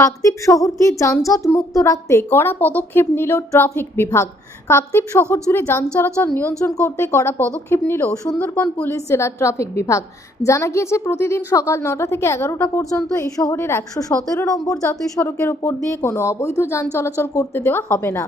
কাকদ্বীপ শহরকে যানজট মুক্ত রাখতে কড়া পদক্ষেপ নিল ট্রাফিক বিভাগ। কাকদ্বীপ শহর জুড়ে যান চলাচল নিয়ন্ত্রণ করতে কড়া পদক্ষেপ নিল সুন্দরবন পুলিশ জেলার ট্রাফিক বিভাগ। জানা গিয়েছে, প্রতিদিন সকাল 9টা থেকে 11টা পর্যন্ত এই শহরের 117 নম্বর জাতীয় সড়কের উপর দিয়ে কোনো অবৈধ যান চলাচল করতে দেওয়া হবে না।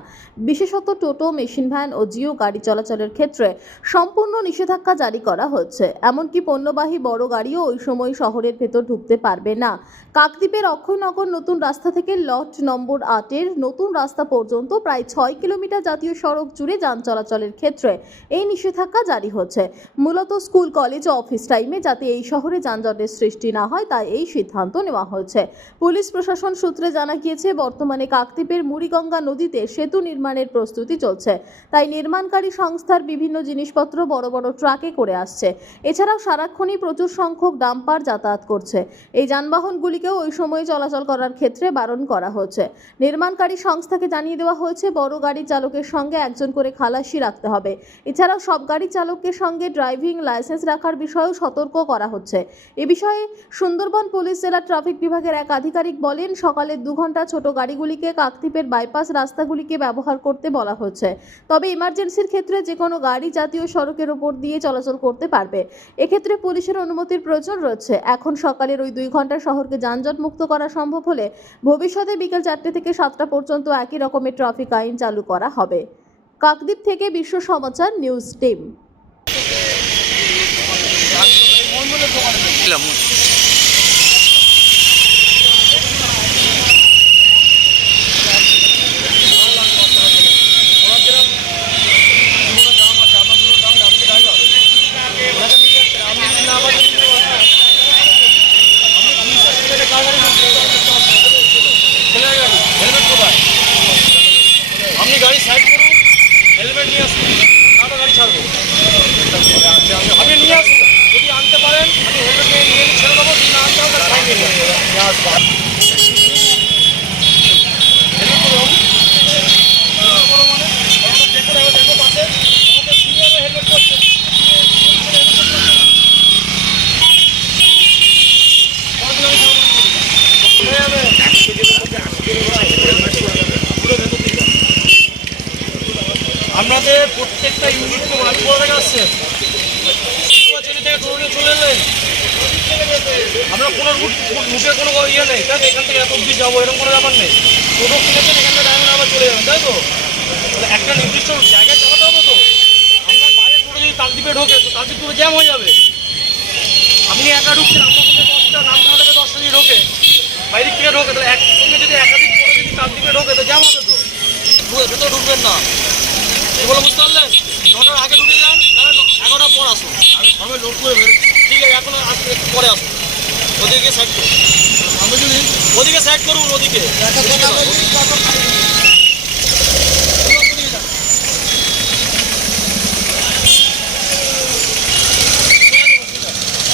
বিশেষত টোটো, মেশিন ভ্যান ও জিও গাড়ি চলাচলের ক্ষেত্রে সম্পূর্ণ নিষেধাজ্ঞা জারি করা হচ্ছে। এমনকি পণ্যবাহী বড় গাড়িও ওই সময় শহরের ভেতর ঢুকতে পারবে না। কাকদ্বীপের অক্ষয়নগর নতুন রাস্তা থেকে লট নম্বর 8-এর নতুন রাস্তা পর্যন্ত প্রায় 6 কিলোমিটার জাতীয় সড়ক জুড়ে যান চলাচলের ক্ষেত্রে এই নিষেধাজ্ঞা জারি হচ্ছে। মূলত স্কুল, কলেজ ও অফিস টাইমে যাতে এই শহরে যানজটের সৃষ্টি না হয় তাই এই সিদ্ধান্ত নেওয়া হয়েছে। পুলিশ প্রশাসন সূত্রে জানা গিয়েছে, বর্তমানে কাকদ্বীপের মুড়িগঙ্গা নদীতে সেতু নির্মাণের প্রস্তুতি চলছে। তাই নির্মাণকারী সংস্থার বিভিন্ন জিনিসপত্র বড় বড় ট্রাকে করে আসছে। এছাড়াও সারাক্ষণই প্রচুর সংখ্যক ডাম্পার যাতায়াত করছে। এই যানবাহনগুলিকেও ওই সময়ে চলাচল করার ক্ষেত্রে বারণ করা হচ্ছে। নির্মাণকারী সংস্থাকে জানিয়ে দেওয়া হয়েছে, বড় গাড়ি চালকের সঙ্গে একজন করে খালাসি রাখতে হবে। এছাড়াও সব গাড়ি চালকের সঙ্গে ড্রাইভিং লাইসেন্স রাখার বিষয়েও সতর্ক করা হচ্ছে। এ বিষয়ে সুন্দরবন পুলিশ জেলার ট্রাফিক বিভাগের এক আধিকারিক বলেন, সকালে 2 ঘন্টা ছোট গাড়িগুলিকে কাকদ্বীপের বাইপাস রাস্তাগুলিকে ব্যবহার করতে বলা হচ্ছে। তবে ইমার্জেন্সির ক্ষেত্রে যে কোনো গাড়ি জাতীয় সড়কের উপর দিয়ে চলাচল করতে পারবে। এক্ষেত্রে পুলিশের অনুমতির প্রয়োজন রয়েছে। এখন সকালের ওই 2 ঘন্টা শহরকে যানজট মুক্ত করা সম্ভব হলে ভবিষ্যতে বিকেল 4টে থেকে 7টা পর্যন্ত একই রকমের ট্রাফিক আইন চালু করা হবে। কাকদ্বীপ থেকে বিশ্ব সমাচার নিউজ টিম। আপনি গাড়ি সাইড করুন, হেলমেট নিয়ে আসুন, তারপর গাড়ি ছাড়বো। আপনি নিয়ে আসুন, যদি আনতে পারেন আমি হেলমেট নিয়ে ছেড়ে দেবো, যদি না আনতে হবে ফাইন নিয়ে আসবো। আপনাদের প্রত্যেকটা ইউনিট তো মাল পড়ে আসছে, থেকে টোলে চলে এলেন, আমরা কোনো রুটের কোনো ইয়ে নেই, তাই এখান থেকে এত অব্দি যাবো এরকম কোনো ব্যাপার নেই। টোটো কিনেছেন, এখান থেকে টাইমে আবার চলে যাবেন, তাই তো? একটা নির্দিষ্ট জায়গায় চালাতে হবে তো। আপনার বাইরে টোটো যদি তালদ্বীপে ঢোকে তো তালদ্বীপ পুরো জ্যাম হয়ে যাবে। আপনি একা ঢুকছেন, আমরা কিন্তু 10টা নামখানা থেকে 10টা যদি ঢোকে, বাইরে থেকে ঢোকে, তো একসঙ্গে যদি একাধিক টোটো যদি তালদ্বীপে ঢোকে তো জ্যাম হবে তো, ভেতরে ঢুকবেন না। এগুলো বুঝতে পারলেন? 9টার আগে ঢুকে যান, তাহলে 11টার পর আসুন। আমি সবাই লোড করে বেরোচ্ছি, ঠিক আছে? এখন একটু পরে আসুন, ওদিকে সাইড করুন, ওদিকে সাইড করুন, ওদিকে